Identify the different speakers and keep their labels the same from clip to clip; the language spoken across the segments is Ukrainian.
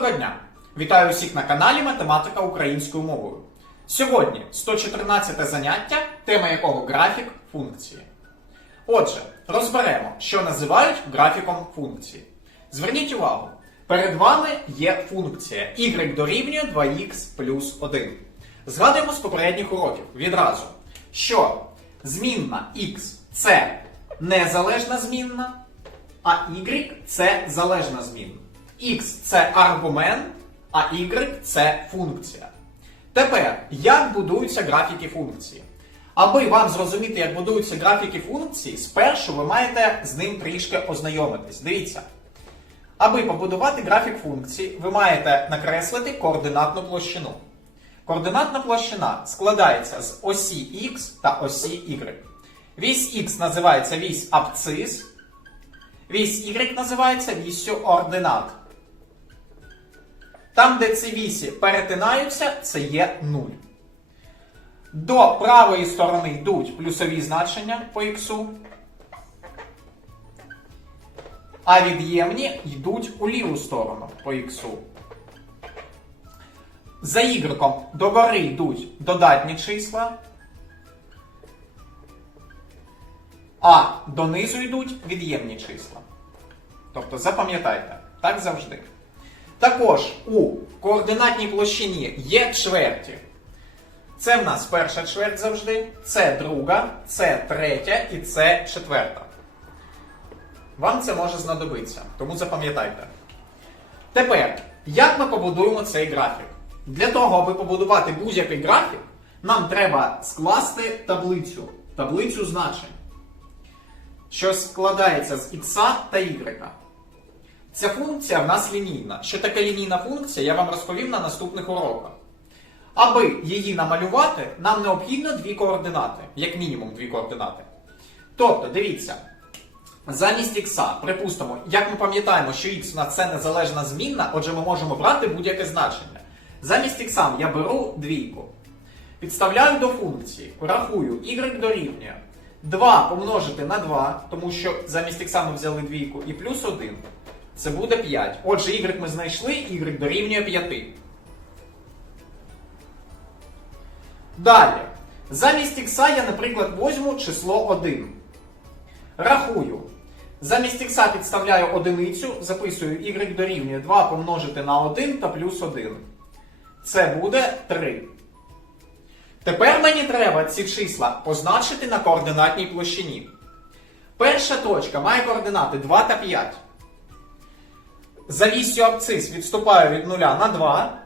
Speaker 1: Доброго дня! Вітаю усіх на каналі Математика українською мовою. Сьогодні 114 заняття, тема якого графік функції. Отже, розберемо, що називають графіком функції. Зверніть увагу, перед вами є функція y дорівнює 2х плюс 1. Згадуємо з попередніх уроків відразу, що змінна x це незалежна змінна, а y це залежна змінна. X це аргумент, а y це функція. Тепер, як будуються графіки функції? Аби вам зрозуміти, як будуються графіки функції, спершу ви маєте з ним трішки ознайомитись. Дивіться. Аби побудувати графік функції, ви маєте накреслити координатну площину. Координатна площина складається з осі Х та осі Y. Вісь Х називається вісь абцис, вісь Y називається віссю ординат. Там, де ці вісі перетинаються, це є 0. До правої сторони йдуть плюсові значення по х, а від'ємні йдуть у ліву сторону по х. За y догори йдуть додатні числа, а донизу йдуть від'ємні числа. Тобто запам'ятайте, так завжди. Також у координатній площині є чверті. Це в нас перша чверть завжди, це друга, це третя і це четверта. Вам це може знадобитися, тому запам'ятайте. Тепер, як ми побудуємо цей графік? Для того, аби побудувати будь-який графік, нам треба скласти таблицю, таблицю значень, що складається з х та y. Ця функція в нас лінійна. Що таке лінійна функція, я вам розповім на наступних уроках. Аби її намалювати, нам необхідно дві координати, як мінімум дві координати. Тобто, дивіться, замість х, припустимо, як ми пам'ятаємо, що х у це незалежна змінна, отже, ми можемо брати будь-яке значення. Замість х я беру двійку. Підставляю до функції, рахую, y дорівнює 2 помножити на 2, тому що замість х ми взяли двійку, і плюс 1. Це буде 5. Отже, y ми знайшли, y дорівнює 5. Далі. Замість х я, наприклад, возьму число 1. Рахую. Замість х підставляю одиницю, записую y дорівнює 2 помножити на 1 та плюс 1. Це буде 3. Тепер мені треба ці числа позначити на координатній площині. Перша точка має координати 2 та 5. За віссю абцис відступаю від 0 на 2.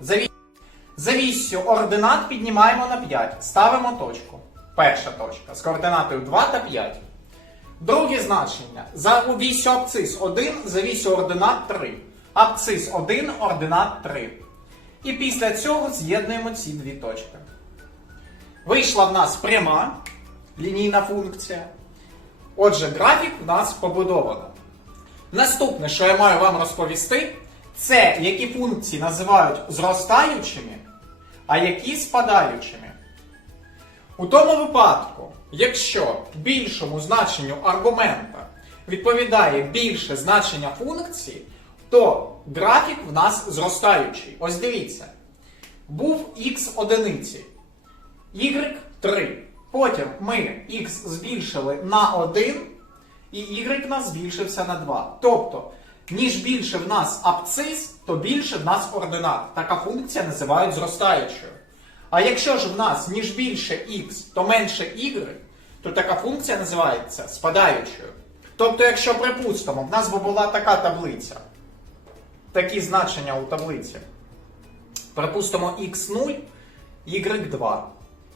Speaker 1: За, ві... Ординат піднімаємо на 5. Ставимо точку. Перша точка з координатою 2 та 5. Друге значення. За віссю абцис 1, за віссю ординат 3. Абцис 1, ординат 3. І після цього з'єднуємо ці дві точки. Вийшла в нас пряма лінійна функція. Отже, графік у нас побудовано. Наступне, що я маю вам розповісти, це які функції називають зростаючими, а які спадаючими. У тому випадку, якщо більшому значенню аргумента відповідає більше значення функції, то графік в нас зростаючий. Ось дивіться. Був х одиниці, y 3. Потім ми х збільшили на 1, і y в нас збільшився на 2. Тобто, ніж більше в нас абцис, то більше в нас ординат. Така функція називають зростаючою. А якщо ж в нас ніж більше х, то менше y, то така функція називається спадаючою. Тобто, якщо припустимо, в нас би була така таблиця, такі значення у таблиці. Припустимо x0, y2,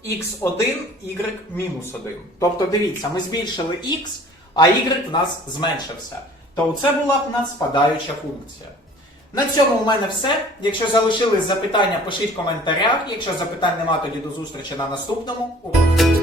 Speaker 1: x1, y мінус 1. Тобто, дивіться, ми збільшили x, а y в нас зменшився. То це була в нас спадаюча функція. На цьому у мене все. Якщо залишились запитання, пишіть в коментарях. Якщо запитань нема, тоді до зустрічі на наступному уроці.